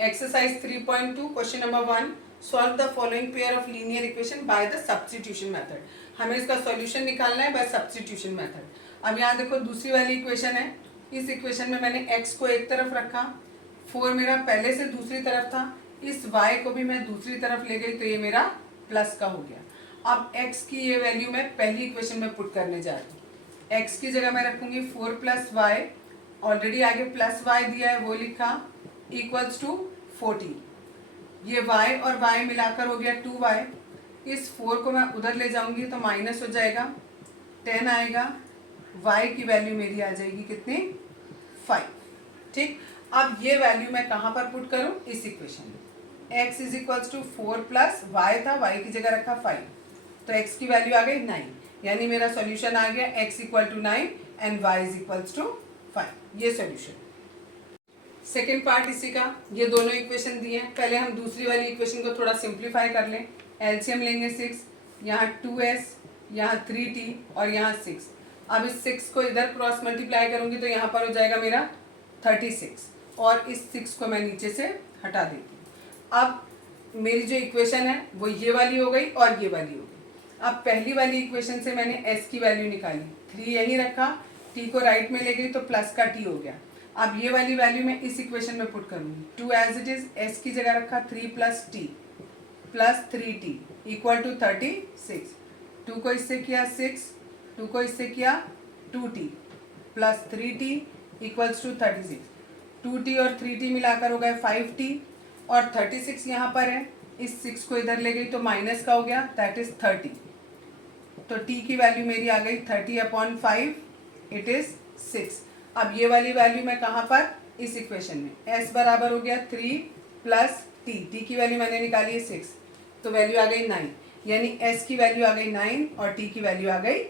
Exercise 3.2 question number 1. Solve the following pair of linear equation by the substitution method. हमें इसका solution निकालना है bye substitution method. अब यहाँ देखो दूसरी वाली इक्वेशन है. इस इक्वेशन में मैंने x को एक तरफ रखा, 4 मेरा पहले से दूसरी तरफ था, इस y को भी मैं दूसरी तरफ ले गई तो ये मेरा प्लस का हो गया. अब x की ये वैल्यू मैं पहली इक्वेशन में पुट करने जा रही हूँ. x की जगह मैं रखूँगी 4 प्लस वाई, ऑलरेडी आगे प्लस वाई दिया है वो लिखा, इक्वल्स टू 14. ये y और y मिलाकर हो गया 2y. इस 4 को मैं उधर ले जाऊंगी तो माइनस हो जाएगा, 10 आएगा. y की वैल्यू मेरी आ जाएगी कितनी, 5. ठीक. अब ये वैल्यू मैं कहाँ पर पुट करूँ, इस इक्वेशन में. x is equals to 4 plus y था, y की जगह रखा 5, तो x की वैल्यू आ गई 9. यानी मेरा सॉल्यूशन आ गया x equal to 9 and y is equals to 5. ये सॉल्यूशन. सेकेंड पार्ट इसी का, ये दोनों इक्वेशन दिए हैं. पहले हम दूसरी वाली इक्वेशन को थोड़ा सिंप्लीफाई कर लें. एलसीएम लेंगे 6, यहाँ 2s, यहाँ 3t और यहाँ 6. अब इस 6 को इधर क्रॉस मल्टीप्लाई करूँगी तो यहाँ पर हो जाएगा मेरा 36 और इस 6 को मैं नीचे से हटा देती हूँ. अब मेरी जो इक्वेशन है वो ये वाली हो गई और ये वाली हो गई. अब पहली वाली इक्वेशन से मैंने s की वैल्यू निकाली, 3 यहीं रखा, t को राइट में ले गई तो प्लस का t हो गया. अब ये वाली वैल्यू मैं इस इक्वेशन में पुट करूँगी. 2 एज इट इज, s की जगह रखा 3 plus t plus 3t equal to 36. 2 को इससे किया 6, 2 को इससे किया 2t plus 3t equals to 36. 2t और 3t मिलाकर हो गए 5t और 36 यहाँ पर है, इस 6 को इधर ले गई तो माइनस का हो गया, दैट इज 30. तो t की वैल्यू मेरी आ गई 30/5, इट इज 6. अब ये वाली वैल्यू मैं कहाँ पर, इस इक्वेशन में. s बराबर हो गया 3 प्लस t, t की वैल्यू मैंने निकाली है 6, तो वैल्यू आ गई 9. यानी s की वैल्यू आ गई 9 और t की वैल्यू आ गई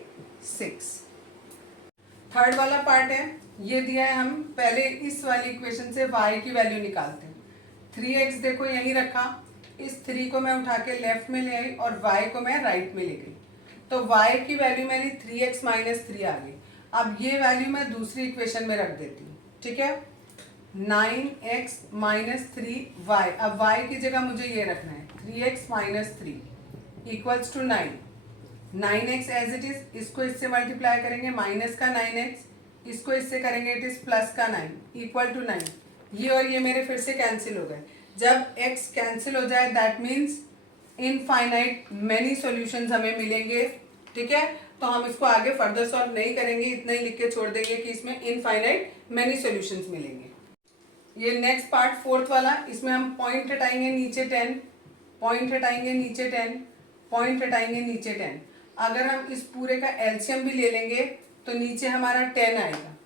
6. थर्ड वाला पार्ट है, ये दिया है, हम पहले इस वाली इक्वेशन से y की वैल्यू निकालते हैं. 3x देखो यहीं रखा, इस 3 को मैं उठा के लेफ्ट में ले आई और y को मैं राइट में ले गई, तो y की वैल्यू मेरी 3x माइनस 3 आ गई. अब ये वैल्यू मैं दूसरी इक्वेशन में रख देती हूँ. ठीक है, 9x माइनस 3y. अब y की जगह मुझे ये रखना है 3x minus 3 equals to 9. 9x as it is, इसको इससे मल्टीप्लाई करेंगे माइनस का 9x, इसको इससे करेंगे इट इज प्लस का 9 इक्वल टू 9. ये और ये मेरे फिर से कैंसिल हो गए. जब x कैंसिल हो जाए that means infinite many solutions हमें मिलेंगे. ठीक है, तो हम इसको आगे फर्दर सॉल्व नहीं करेंगे, इतना ही लिख के छोड़ देंगे कि इसमें इनफाइनाइट मैनी सॉल्यूशंस मिलेंगे. ये नेक्स्ट पार्ट फोर्थ वाला, इसमें हम पॉइंट हटाएंगे नीचे 10, पॉइंट हटाएंगे नीचे 10, पॉइंट हटाएंगे नीचे 10. अगर हम इस पूरे का एलसीएम भी ले लेंगे तो नीचे हमारा 10 आएगा.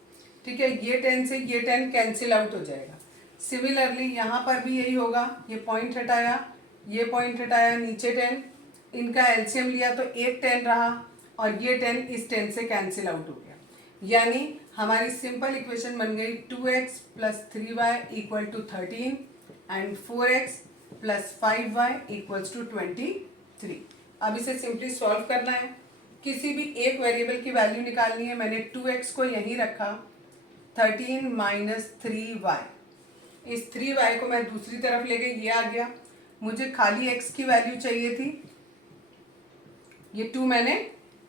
ठीक है, ये 10 से ये 10 कैंसिल आउट हो जाएगा. सिमिलरली यहाँ पर भी यही होगा. ये पॉइंट हटाया, ये पॉइंट हटाया, नीचे 10, इनका एलसीएम लिया तो एक 10 रहा और ये 10 इस 10 से कैंसिल आउट हो गया. यानी हमारी सिंपल इक्वेशन बन गई 2x plus 3y equal to 13 and 4x plus 5y equals to 23. अब इसे सिंपली सॉल्व करना है. किसी भी एक वेरिएबल की वैल्यू निकालनी है. मैंने 2x को यहीं रखा, 13 माइनस 3y, इस 3y को मैं दूसरी तरफ ले गई, ये आ गया. मुझे खाली x की वैल्यू चाहिए थी, ये 2 मैंने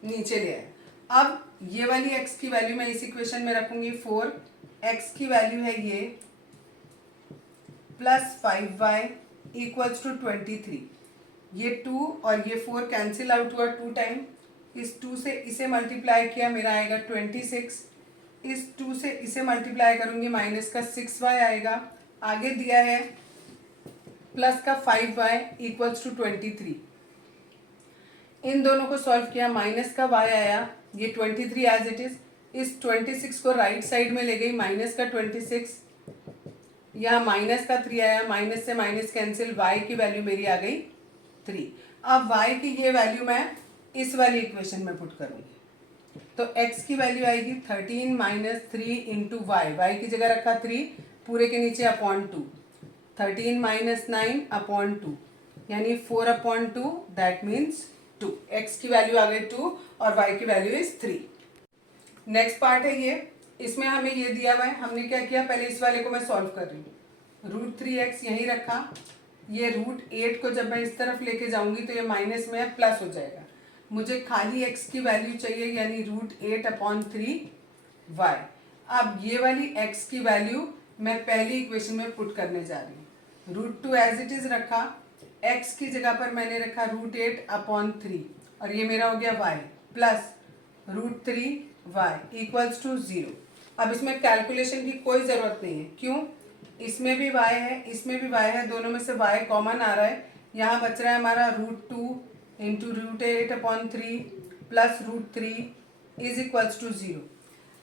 नीचे ले आया. अब ये वाली x की वैल्यू मैं इस इक्वेशन में रखूंगी 4, x की वैल्यू है ये प्लस 5y इक्वल्स टू 23. ये 2 और ये 4 कैंसिल आउट हुआ 2 टाइम. इस 2 से इसे मल्टीप्लाई किया, मेरा आएगा 26. इस 2 से इसे मल्टीप्लाई करूंगी, माइनस का 6y आएगा. आगे दिया है प्लस का 5y इक्वल्स टू 23. इन दोनों को सॉल्व किया, माइनस का y आया, ये 23 एज इट इज. इस 26 को राइट साइड में ले गई, माइनस का 26, यहाँ माइनस का 3 आया, माइनस से माइनस कैंसिल, y की वैल्यू मेरी आ गई 3. अब y की ये वैल्यू मैं इस वाली इक्वेशन में पुट करूँगी, तो x की वैल्यू आएगी 13 माइनस 3 इंटू y की जगह रखा 3, पूरे के नीचे अपॉन 2, 13 माइनस 9 अपॉन 2 यानी 4/2, दैट मीन्स 2. x की वैल्यू आ गई 2 और y की वैल्यू इज 3. नेक्स्ट पार्ट है ये, इसमें हमें ये दिया हुआ है. हमने क्या किया, पहले इस वाले को मैं सॉल्व कर रही हूँ. √3x यहीं रखा, ये √8 को जब मैं इस तरफ लेके जाऊंगी तो ये माइनस में प्लस हो जाएगा। मुझे खाली x की वैल्यू चाहिए यानी √8/3y। अब ये वाली x की वैल्यू मैं पहली इक्वेशन में पुट करने जा रही हूँ। √2 एज इट इज रखा, x की जगह पर मैंने रखा √8/3 और ये मेरा हो गया y plus √3y equals to 0। अब इसमें कैलकुलेशन की कोई ज़रूरत नहीं है, क्यों? इसमें भी y है, इसमें भी y है, दोनों में से y कॉमन आ रहा है। यहाँ बच रहा है हमारा √2 into √8/3 plus √3 is equals to 0।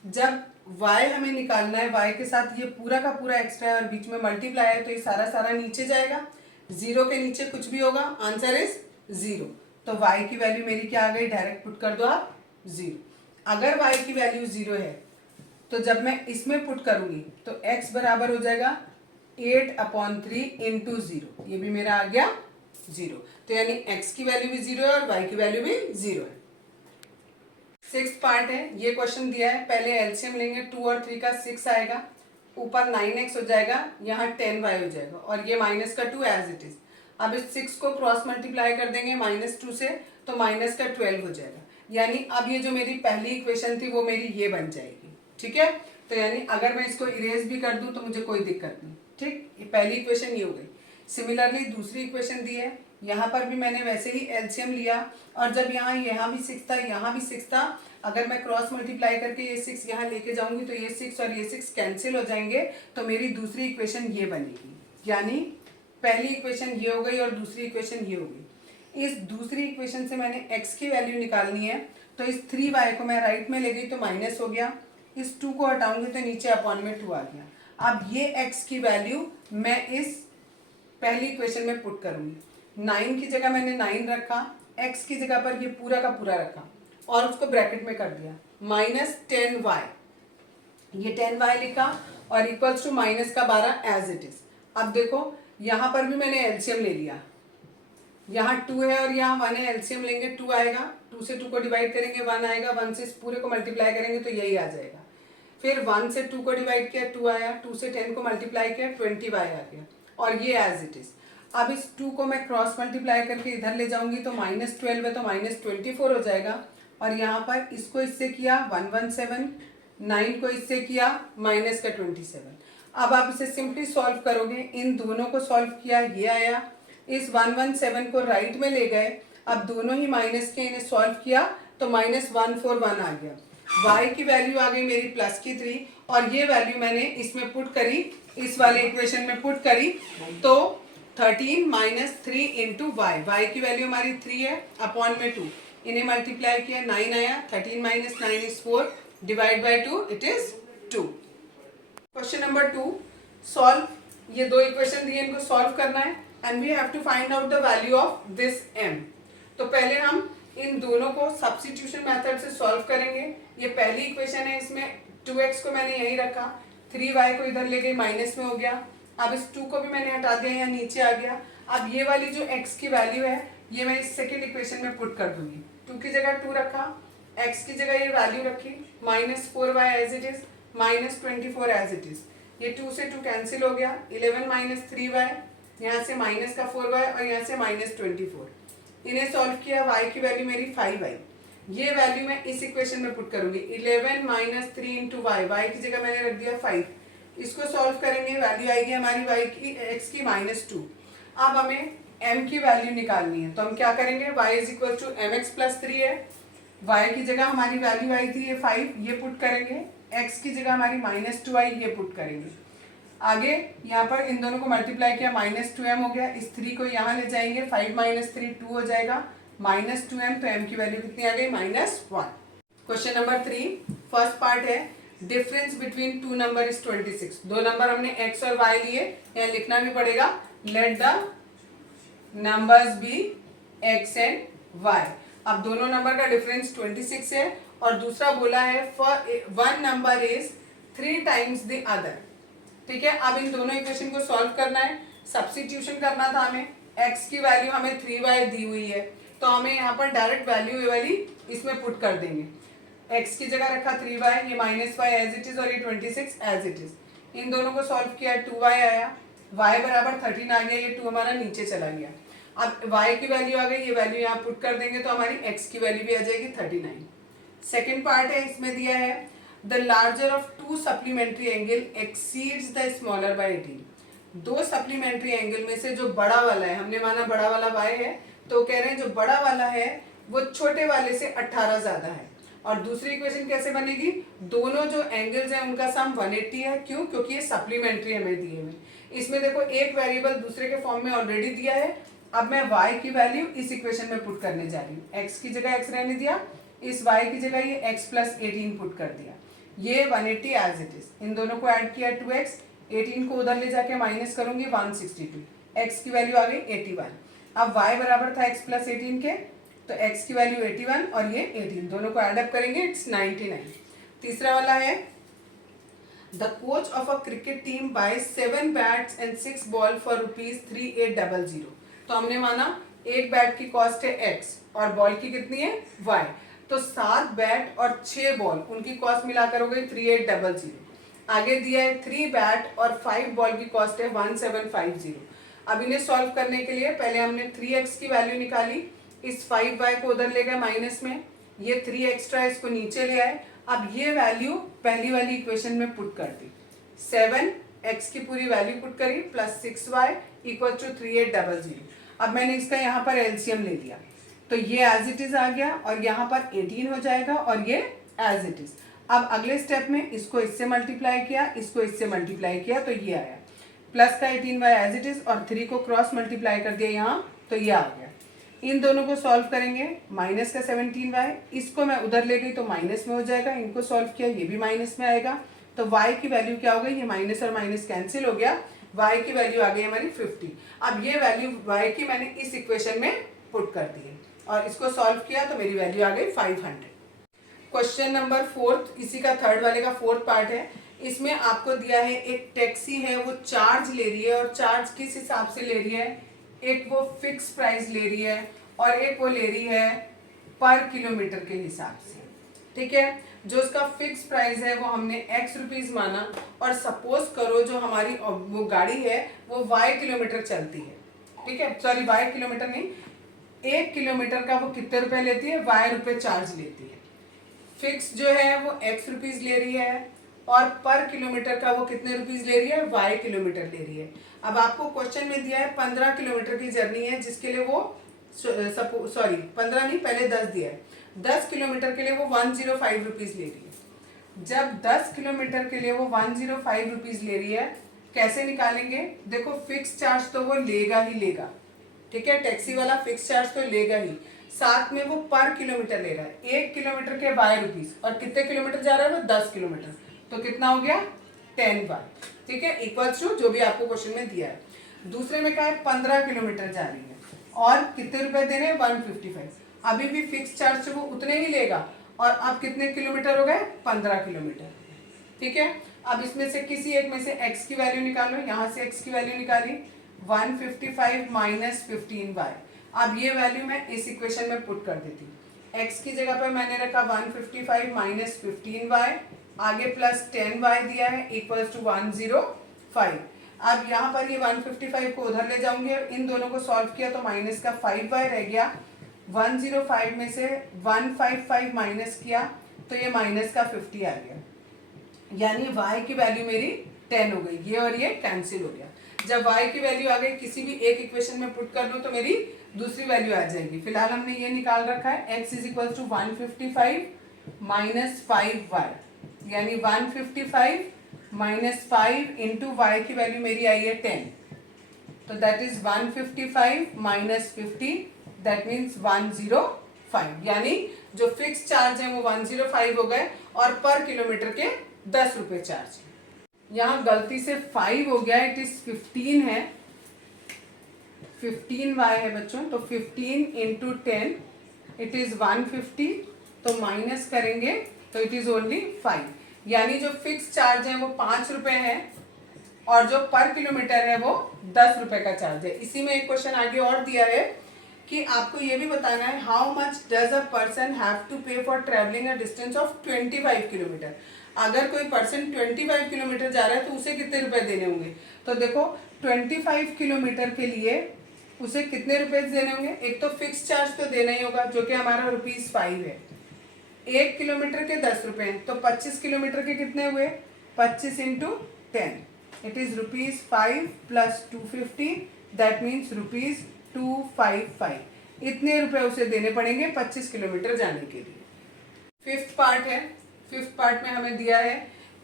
जब y हमें निकालना है, y के साथ ये पूरा का पूरा एक्स्ट्रा है और बीच में मल्टीप्लाई है, तो ये सारा सारा नीचे जाएगा। 0 के नीचे कुछ भी होगा, आंसर इज 0। तो y की वैल्यू मेरी क्या आ गई? डायरेक्ट पुट कर दो आप 0। अगर y की वैल्यू 0 है तो जब मैं इसमें पुट करूंगी तो x बराबर हो जाएगा 8/3 इंटू 0, ये भी मेरा आ गया 0। तो यानी x की वैल्यू भी 0 है और y की वैल्यू भी 0 है। 6th पार्ट है, ये क्वेश्चन दिया है, पहले एलसीएम लेंगे, 2 और 3 का 6 आएगा, ऊपर 9x हो जाएगा, यहाँ 10y हो जाएगा और ये माइनस का 2 एज इट इज। अब इस 6 को क्रॉस मल्टीप्लाई कर देंगे -2 से, तो माइनस का 12 हो जाएगा। यानी अब ये जो मेरी पहली इक्वेशन थी वो मेरी ये बन जाएगी, ठीक है। तो यानी अगर मैं इसको इरेज भी कर दूं तो मुझे कोई दिक्कत नहीं, ठीक। ये पहली इक्वेशन ये हो गई। सिमिलरली दूसरी इक्वेशन दी है, यहाँ पर भी मैंने वैसे ही एलसीएम लिया और जब यहाँ भी 6 था, यहाँ भी 6 था, अगर मैं क्रॉस मल्टीप्लाई करके ये 6 यहाँ लेके जाऊंगी तो ये 6 और ये 6 कैंसिल हो जाएंगे, तो मेरी दूसरी इक्वेशन ये बनेगी। यानी पहली इक्वेशन ये हो गई और दूसरी इक्वेशन ये हो गई। इस दूसरी इक्वेशन से मैंने x की वैल्यू निकालनी है, तो इस 3y को मैं राइट में ले गई तो माइनस हो गया, इस 2 को हटाऊंगी तो नीचे अपॉन में 2 आ गया। अब ये x की वैल्यू मैं इस पहली इक्वेशन में पुट करूंगी। 9 की जगह मैंने 9 रखा, x की जगह पर ये पूरा का पूरा रखा और उसको ब्रैकेट में कर दिया, -10y, ये 10y लिखा और equals to -12 as it is. अब देखो यहाँ पर भी मैंने एलसीएम ले लिया, यहाँ 2 है और यहाँ 1 है, एलसीएम लेंगे 2 आएगा, 2 से 2 को डिवाइड करेंगे 1 आएगा, 1 से इस पूरे को मल्टीप्लाई करेंगे तो यही आ जाएगा। फिर 1 से 2 को डिवाइड किया 2 आया, 2 से 10 को मल्टीप्लाई किया 20y आ गया और ये एज इट इज। अब इस 2 को मैं क्रॉस मल्टीप्लाई करके इधर ले जाऊंगी तो -12 है तो -24 हो जाएगा और यहाँ पर इसको इससे किया 117, 9 को इससे किया -27। अब आप इसे सिंपली सॉल्व करोगे, इन दोनों को सॉल्व किया, ये आया, इस 117 को राइट में ले गए, अब दोनों ही माइनस के, इन्हें सॉल्व किया तो -141 आ गया। y की वैल्यू आ गई मेरी प्लस की 3 और ये वैल्यू मैंने इसमें पुट करी, इस वाले इक्वेशन में पुट करी, तो 13 - 3 इंटू y की वैल्यू हमारी 3 है, अपॉन में 2, इन्हें मल्टीप्लाई किया 9 आया, 13 - 9 is 4, divide by 2 it is 2। Question number 2, solve, ये दो इक्वेशन दिए, इनको सॉल्व करना है and we have to find out the value of this m। तो पहले हम इन दोनों को सब्स्टिट्यूशन मेथड से सॉल्व करेंगे। ये पहली इक्वेशन है, इसमें 2x को मैंने यहीं रखा, 3y को इधर ले गई, माइनस में हो गया, अब इस 2 को भी मैंने हटा दिया, यहाँ नीचे आ गया। अब ये वाली जो x की वैल्यू है ये मैं इस सेकेंड इक्वेशन में पुट कर दूंगी, 2 की जगह 2 रखा, x की जगह ये वैल्यू रखी, -4y as it is, -24 as it is, ये 2 से 2 कैंसिल हो गया, 11 - 3y, यहाँ से माइनस का 4y और यहाँ से -24, इन्हें सॉल्व किया, y की वैल्यू मेरी 5y, ये वैल्यू मैं इस इक्वेशन में पुट करूंगी, 11 - 3 इंटू y की जगह मैंने रख दिया 5, इसको सॉल्व करेंगे, वैल्यू आएगी हमारी y की, x की -2। अब हमें m की वैल्यू निकालनी है, तो हम क्या करेंगे, y = mx + 3 है, y की जगह हमारी वैल्यू आई थी ये 5, ये पुट करेंगे, x की जगह हमारी -2 आई, ये पुट करेंगे। आगे यहाँ पर इन दोनों को मल्टीप्लाई किया, -2m हो गया, इस 3 को यहाँ ले जाएंगे, 5 - 3 2 हो जाएगा, -2m, तो m की वैल्यू कितनी आ गई, -1। क्वेश्चन नंबर 3, फर्स्ट पार्ट है, डिफरेंस बिटवीन 2 नंबर इज 26। दो नंबर हमने x और y लिए, यहाँ लिखना भी पड़ेगा, let the numbers be x and y। अब दोनों नंबर का डिफरेंस 26 है और दूसरा बोला है one number is 3 times the other, ठीक है। अब इन दोनों इक्वेशन को सॉल्व करना है, सब्स्टिट्यूशन करना था हमें, x की वैल्यू हमें 3y दी हुई है, तो हमें यहाँ पर डायरेक्ट वैल्यू ये वाली इसमें पुट कर देंगे, x की जगह रखा 3y, ये -y एज इट इज और ये 26 एज इट इज, इन दोनों को सॉल्व किया 2y आया, y बराबर 13 आ गया, ये 2 हमारा नीचे चला गया। अब y की वैल्यू आ गई, ये वैल्यू यहाँ पुट कर देंगे तो हमारी x की वैल्यू भी आ जाएगी 39। सेकेंड पार्ट है, इसमें दिया है the larger of to supplementary angle exceeds the smaller by 18। दो सप्लीमेंट्री एंगल में से जो बड़ा वाला है, हमने माना बड़ा वाला y है, तो कह रहे हैं जो बड़ा वाला है वो छोटे वाले से 18 ज्यादा है। और दूसरी इक्वेशन कैसे बनेगी, दोनों जो एंगल्स हैं उनका सम 180 है। क्यों? क्योंकि ये सप्लीमेंट्री हमें दिए हुए। इसमें देखो एक वेरिएबल दूसरे के फॉर्म में ऑलरेडी दिया है, अब मैं y की वैल्यू इस इक्वेशन में पुट करने जा रही हूँ। x की जगह x रहने दिया, इस y की जगह ये x प्लस 18 पुट कर दिया, ये 180 एज इट इज। इन दोनों को ऐड किया 2x, 18 को उधर ले जाके माइनस करूंगी 162, x की वैल्यू आ गई 81। अब y बराबर था x प्लस 18 के, तो x की वैल्यू 81 और ये 18, दोनों को ऐड अप करेंगे इट्स 99। तीसरा वाला है the coach of a cricket team buy 7 bats and 6 ball for ₹3800। तो हमने माना एक बैट की कॉस्ट है x और बॉल की कितनी है y, तो 7 बैट और 6 बॉल उनकी कॉस्ट मिलाकर हो गई 3800। आगे दिया है 3 बैट और 5 बॉल की कॉस्ट है 1750। अब इन्हें सॉल्व करने के लिए पहले हमने 3x की वैल्यू निकाली, इस 5y को उधर ले गए माइनस में, ये 3 एक्स्ट्रा इसको नीचे ले आए। अब ये वैल्यू पहली वाली इक्वेशन में पुट कर दी, 7x की पूरी वैल्यू पुट करी प्लस 6y इक्वल टू 3800। अब मैंने इसका यहाँ पर एलसीएम ले लिया, तो ये एज इट इज आ गया और यहाँ पर 18 हो जाएगा और ये एज इट इज। अब अगले स्टेप में इसको इससे मल्टीप्लाई किया, इसको इससे मल्टीप्लाई किया, तो ये आया प्लस का 18y एज इट इज और 3 को क्रॉस मल्टीप्लाई कर दिया यहाँ, तो ये आ गया। इन दोनों को सॉल्व करेंगे, माइनस का 17y, इसको मैं उधर ले गई तो माइनस में हो जाएगा, इनको सॉल्व किया ये भी माइनस में आएगा, तो y की वैल्यू क्या हो गई, ये माइनस और माइनस कैंसिल हो गया, y की वैल्यू आ गई हमारी 50। अब ये वैल्यू y की मैंने इस इक्वेशन में पुट कर दी है और इसको सॉल्व किया तो मेरी वैल्यू आ गई 500। क्वेश्चन नंबर 4, इसी का थर्ड वाले का 4th पार्ट है। इसमें आपको दिया है एक टैक्सी है, वो चार्ज ले रही है और चार्ज किस हिसाब से ले रही है, एक वो फिक्स प्राइस ले रही है और एक वो ले रही है पर किलोमीटर के हिसाब से। ठीक है, जो उसका फिक्स प्राइस है वो हमने x रुपीज माना और सपोज करो जो हमारी वो गाड़ी है वो y किलोमीटर चलती है। ठीक है, सॉरी y किलोमीटर नहीं, 1 किलोमीटर का वो कितने रुपए लेती है, y रुपए चार्ज लेती है। फिक्स जो है वो x रुपीज ले रही है और पर किलोमीटर का वो कितने रुपीज ले रही है, y किलोमीटर ले रही है। अब आपको क्वेश्चन में दिया है 15 किलोमीटर की जर्नी है जिसके लिए वो सॉरी 15 नहीं, पहले 10 दिया है, 10 किलोमीटर के लिए वो 105 रुपीज ले रही है। जब 10 किलोमीटर के लिए वो 105 रुपीज ले रही है, कैसे निकालेंगे, देखो फिक्स चार्ज तो वो लेगा ही लेगा। ठीक है, टैक्सी वाला फिक्स चार्ज तो लेगा ही, साथ में वो पर किलोमीटर ले रहा है, 1 किलोमीटर के y रुपीज और कितने किलोमीटर जा रहा है वो 10 किलोमीटर, तो कितना हो गया 10y। ठीक है, इक्वल्स टू जो भी आपको क्वेश्चन में दिया है। दूसरे में क्या है 15 किलोमीटर जा रही है और कितने रुपए दे रहे हैं 155, अभी भी फिक्स चार्ज वो उतने ही लेगा और अब कितने किलोमीटर हो गए 15 किलोमीटर। ठीक है, अब इसमें से किसी एक में से x की वैल्यू निकालो, यहाँ से x की वैल्यू निकाली 155 माइनस 15y। अब ये वैल्यू मैं इस इक्वेशन में पुट कर देती हूँ, x की जगह पर मैंने रखा 155 माइनस 15y, आगे प्लस 10y दिया है इक्वल्स टू 105। अब यहाँ पर ये 155 को उधर ले जाऊंगी और इन दोनों को सॉल्व किया तो माइनस का 5y रह गया, 105 में से 155 माइनस किया तो ये माइनस का 50 आ गया, यानी y की वैल्यू मेरी 10 हो गई, ये और ये कैंसिल हो गया। जब y की वैल्यू आ गई किसी भी एक इक्वेशन में पुट कर लो तो मेरी दूसरी वैल्यू आ जाएगी। फिलहाल हमने ये निकाल रखा है x is equal to 155 minus 5y, यानी 155 माइनस 5 इंटू वाई की वैल्यू मेरी आई है 10, तो that is 155 minus 50, that means 105, यानी जो फिक्स चार्ज है वो 105 हो गए और पर किलोमीटर के 10 रुपए चार्ज। यहाँ गलती से 5 हो गया, इट इज 15 है, 15y है बच्चों, तो 15 इंटू 10 इट इज 150, तो माइनस करेंगे तो इट इज ओनली 5, यानी जो फिक्स चार्ज है वो 5 रुपए है और जो पर किलोमीटर है वो 10 रुपए का चार्ज है। इसी में एक क्वेश्चन आगे और दिया है कि आपको ये भी बताना है how much does a person have to pay for travelling a distance of 25 kilometre. अगर कोई पर्सन 25 किलोमीटर जा रहा है तो उसे कितने रुपए देने होंगे? तो देखो 25 किलोमीटर के लिए उसे कितने रुपए देने होंगे? एक तो फिक्स चार्ज तो देना ही होगा जो कि हमारा ₹5 है। 1 किलोमीटर के 10 रुपए हैं, तो 25 किलोमीटर के कितने हुए? 25 into 10 it is ₹5 plus 250 that means ₹255। इतने रुपए उसे देने पड़ेंगे 25 किलोमीटर जाने के लिए। फिफ्थ पार्ट है। फिफ्थ पार्ट में हमें दिया है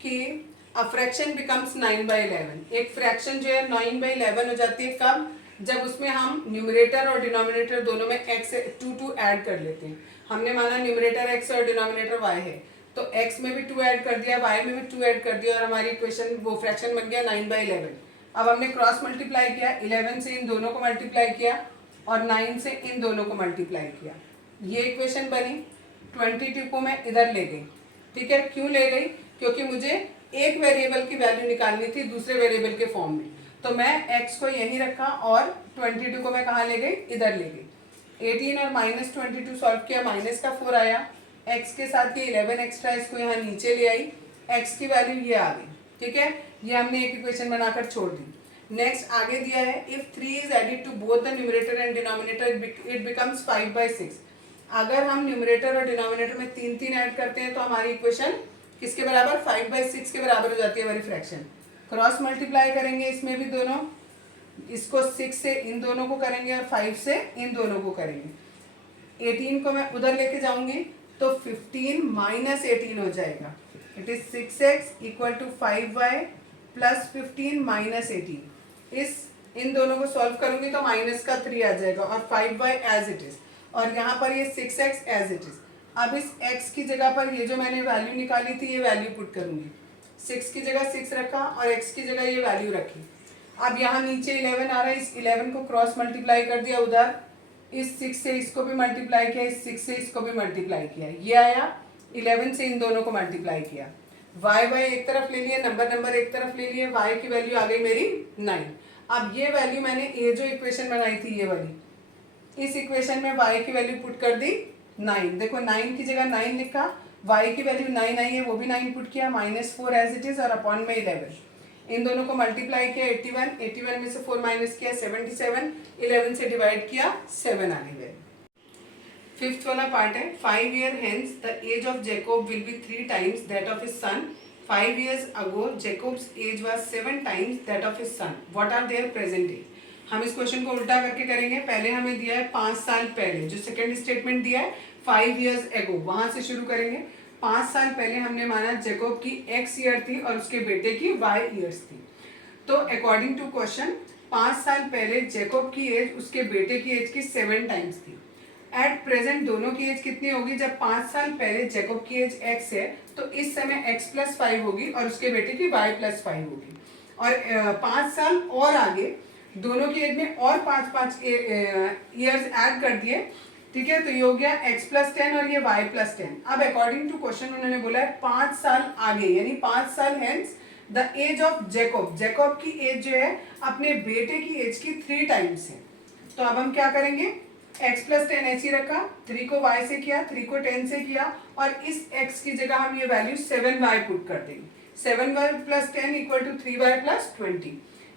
कि अ फ्रैक्शन बिकम्स 9/11। एक फ्रैक्शन जो है 9/11 हो जाती है कब? जब उसमें हम न्यूमरेटर और डिनोमिनेटर दोनों में x 2 ऐड कर लेते हैं। हमने माना न्यूमरेटर x और डिनोमिनेटर y है, तो x में भी 2 ऐड कर दिया, y में भी 2 ऐड कर दिया और हमारी इक्वेशन वो फ्रैक्शन बन गया 9/11। अब हमने क्रॉस मल्टीप्लाई किया, 11 से इन दोनों को मल्टीप्लाई किया और 9 से इन दोनों को मल्टीप्लाई किया, ये इक्वेशन बनी। 22 को मैं इधर ले गई, ठीक है। क्यों ले गई? क्योंकि मुझे एक वेरिएबल की वैल्यू निकालनी थी दूसरे वेरिएबल के फॉर्म में, तो मैं x को यहीं रखा और 22 को मैं कहाँ ले गई? इधर ले गई। 18 और -22 सॉल्व किया, माइनस का 4 आया, x के साथ ये 11 एक्स्ट्रा, इसको यहाँ नीचे ले आई, x की वैल्यू ये आ गई, ठीक है। ये हमने एक इक्वेशन बनाकर छोड़ दी। नेक्स्ट आगे दिया है if 3 is added to both the numerator and denominator it becomes 5/6। अगर हम न्यूमरेटर और डिनोमिनेटर में 3 ऐड करते हैं तो हमारी इक्वेशन किसके बराबर? 5/6 के बराबर हो जाती है हमारी फ्रैक्शन। क्रॉस मल्टीप्लाई करेंगे इसमें भी दोनों, इसको 6 से इन दोनों को करेंगे और 5 से इन दोनों को करेंगे। 18 को मैं उधर लेके जाऊंगी तो 15 माइनस 18 हो जाएगा। It is 6x equal to 5y plus 15 minus 18। इन दोनों को सॉल्व करूंगी तो माइनस का 3 आ जाएगा और 5y एज इट इज, और यहाँ पर ये 6x एज इट इज। अब इस x की जगह पर ये जो मैंने वैल्यू निकाली थी ये वैल्यू पुट करूंगी। 6 की जगह 6 रखा और x की जगह ये वैल्यू रखी। अब यहाँ नीचे 11 आ रहा है, इस 11 को क्रॉस मल्टीप्लाई कर दिया उधर, इस 6 से इसको भी मल्टीप्लाई किया, इस 6 से इसको भी मल्टीप्लाई किया, ये आया। 11 से इन दोनों को मल्टीप्लाई किया, y एक तरफ ले लिए, नंबर एक तरफ ले लिए, y की वैल्यू आ गई मेरी 9। अब ये वैल्यू मैंने ये जो इक्वेशन बनाई थी ये वाली, इस इक्वेशन में y की वैल्यू पुट कर दी 9। देखो 9 की जगह 9 लिखा, y की वैल्यू 9 आई है वो भी 9 पुट किया, -4 एज इट इज और अपॉन में 11। इन दोनों को मल्टीप्लाई किया 81 में से 4 माइनस किया 77, 11 से डिवाइड किया 7 आ गई। फिफ्थ वाला पार्ट है 5 years hence the age of Jacob will be 3 times that of his son. 5 years ago Jacob's age was 7 times that of his son. What are their present age? हम इस question को उल्टा करके करेंगे। पहले हमें दिया है 5 साल पहले, जो सेकंड स्टेटमेंट दिया है 5 years ago, वहां से शुरू करेंगे। 5 साल पहले हमने माना जैकोब की x ईयर थी और उसके बेटे की y ईयर्स थी। तो अकॉर्डिंग टू क्वेश्चन 5 साल पहले जैकोब की एज उसके बेटे की एज की 7 टाइम्स थी। एट प्रेजेंट दोनों की एज कितनी होगी? जब 5 साल पहले जैकोब की एज x है तो इस समय x + 5 होगी और उसके बेटे की y + 5 होगी। और 5 साल और आगे दोनों की एज में और 5 ईयर्स ऐड कर दिए, ठीक है। तो ये हो गया x + 10 और ये y + 10। अब अकॉर्डिंग टू क्वेश्चन उन्होंने बोला है 5 साल आगे, यानी 5 साल hence the age of Jacob, Jacob की एज जो है अपने बेटे की एज की 3 टाइम्स है। तो अब हम क्या करेंगे? x + 10 ऐसी रखा, 3 को y से किया, 3 को 10 से किया और इस x की जगह हम ये वैल्यू 7y पुट कर देंगे। 7y + 10 equal to 3y + 20।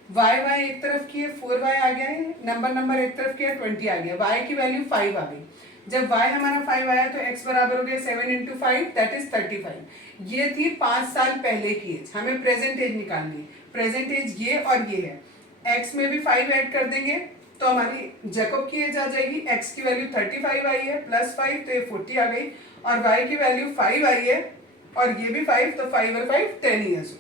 y एक तरफ किए 4y आ गया है, नंबर एक तरफ किया 20 आ गया, y की वैल्यू 5 आ गई। जब y हमारा 5 आया तो x बराबर हो गया 7 × 5 दैट इज 35। ये थी 5 साल पहले की एज। हमें प्रेजेंट एज निकालनी है। प्रेजेंट एज ये और ये है। x में भी 5 ऐड कर देंगे तो हमारी जैकोब की एज आ जाएगी। x की वैल्यू 35 आई है प्लस 5 तो ये 40 आ गई और y की वैल्यू 5 आई है और ये भी 5 तो 5 और 5 10 ईयर्स।